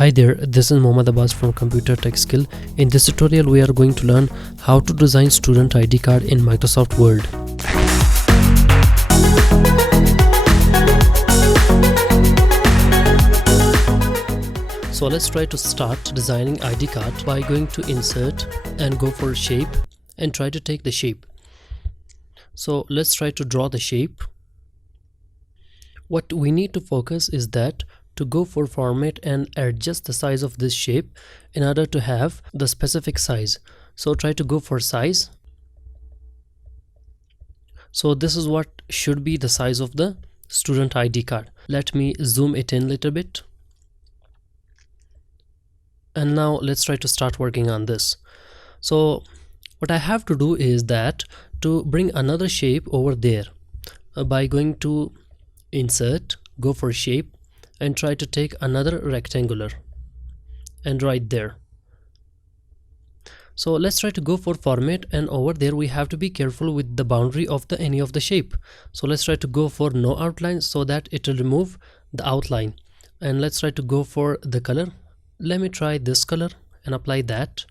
Hi there, this is Mohammad Abbas from Computer Tech Skill. In this tutorial, we are going to learn how to design student ID card in Microsoft Word. So let's try to start designing ID card by going to Insert and go for Shape and try to take the shape. So let's try to draw the shape. What we need to focus is that to go for format and adjust the size of this shape in order to have the specific size. So try to go for size. So this is what should be the size of the student ID card. Let me zoom it in a little bit. And now let's try to start working on this. So what I have to do is that to bring another shape over there by going to Insert, go for Shape and try to take another rectangular and right there. So let's try to go for format, and over there we have to be careful with the boundary of any of the shape. So let's try to go for no outline so that it will remove the outline. And let's try to go for the color. Let me try this color and apply that.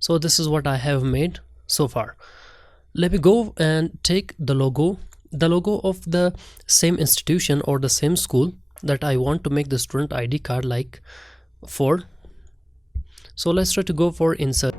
So this is what I have made so far. Let me go and take the logo of the same institution or the same school that I want to make the student ID card like for. So let's try to go for Insert.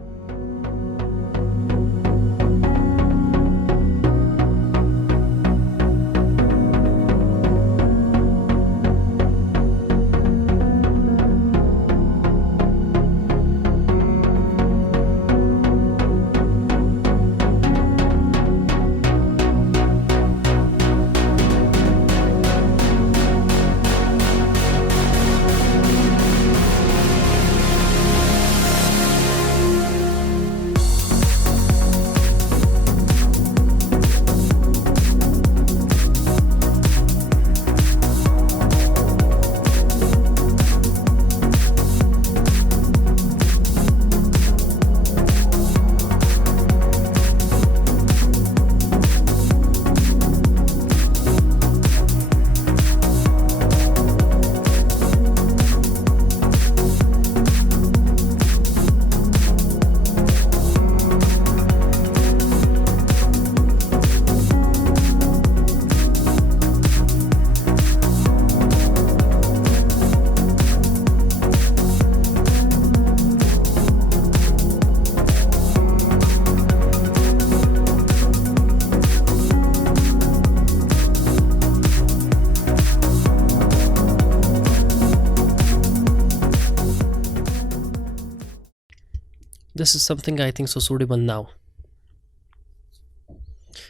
This is something I think so suitable now.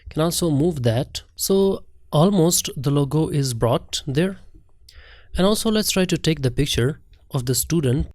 Can also move that. So almost the logo is brought there. And also let's try to take the picture of the student.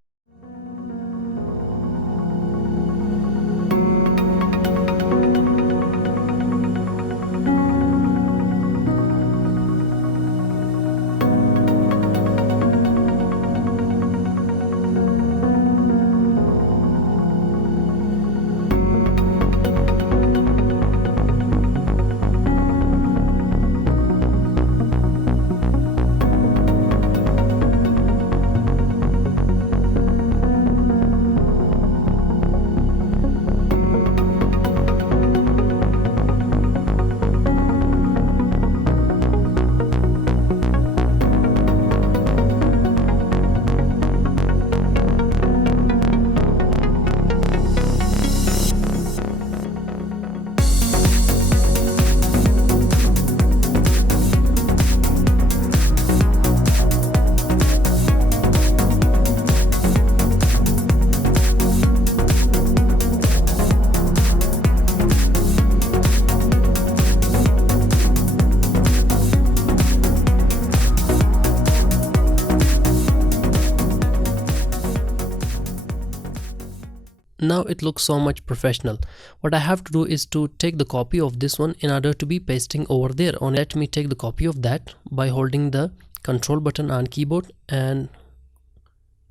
Now it looks so much professional. What I have to do is to take the copy of this one in order to be pasting over there. On let me take the copy of that by holding the control button on keyboard and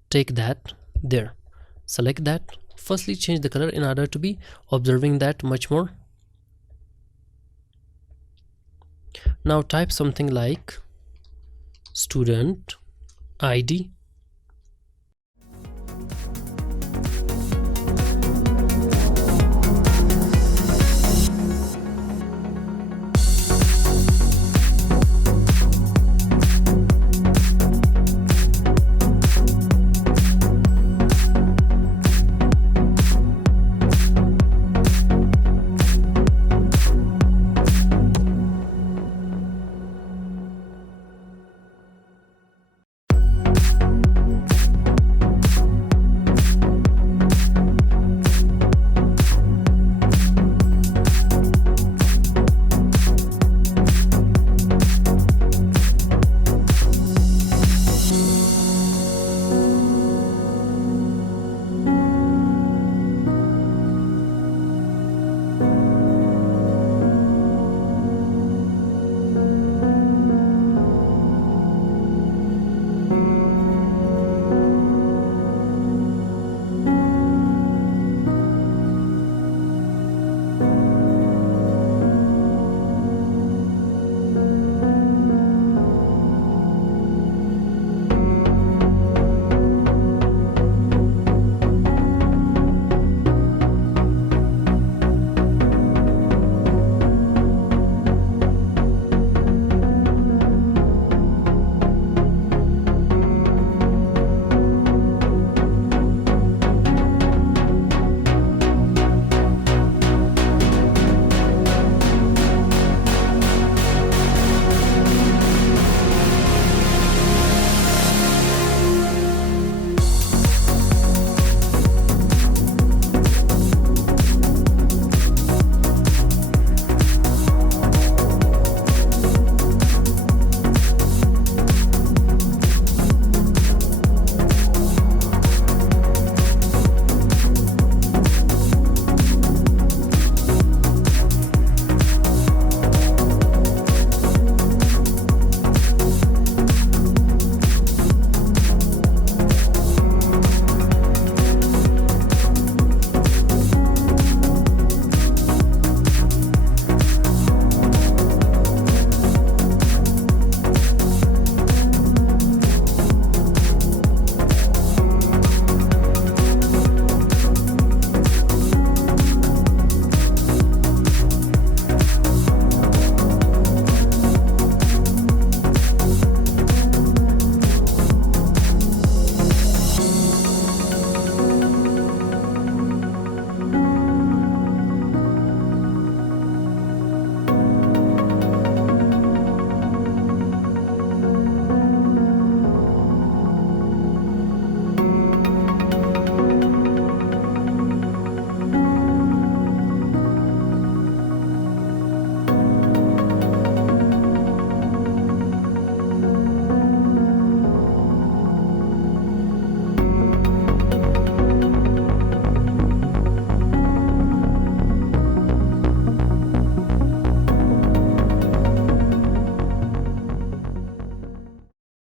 take that there. Select that. Firstly change the color in order to be observing that much more. Now type something like student ID.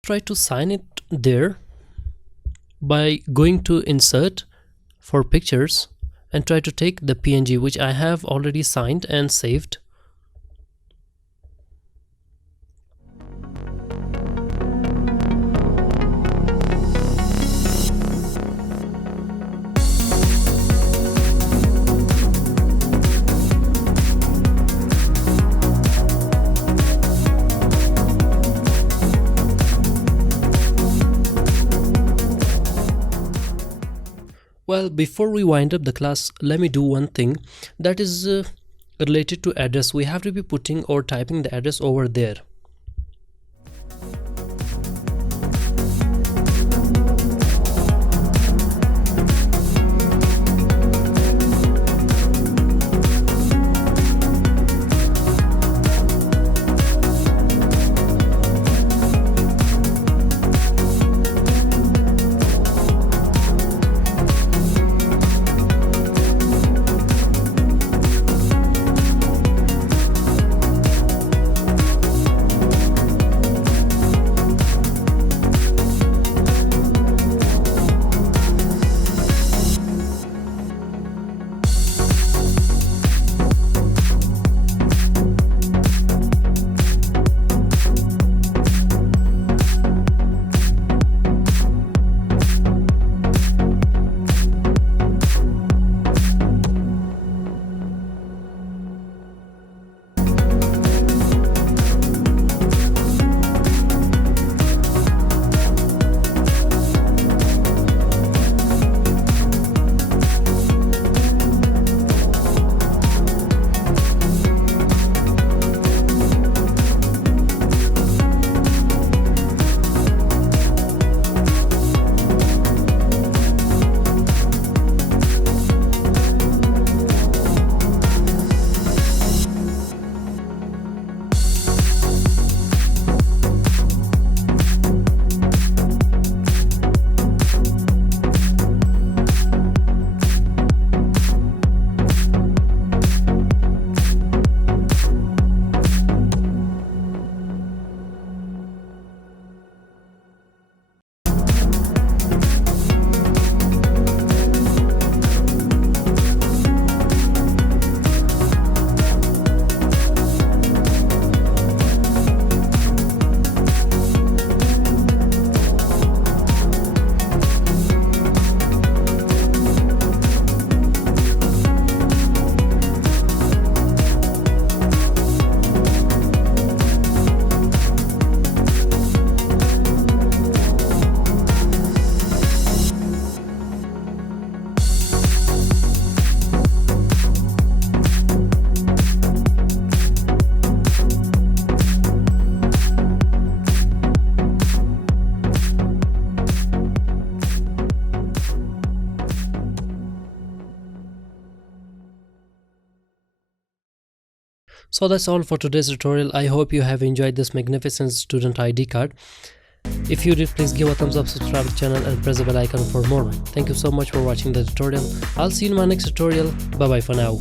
Try to sign it there by going to insert for pictures and try to take the PNG which I have already signed and saved. Well, before we wind up the class, let me do one thing that is related to address. We have to be putting or typing the address over there. So that's all for today's tutorial. I hope you have enjoyed this magnificent student ID card. If you did, please give a thumbs up, subscribe to the channel and press the bell icon for more. Thank you so much for watching the tutorial. I'll see you in my next tutorial. Bye bye for now.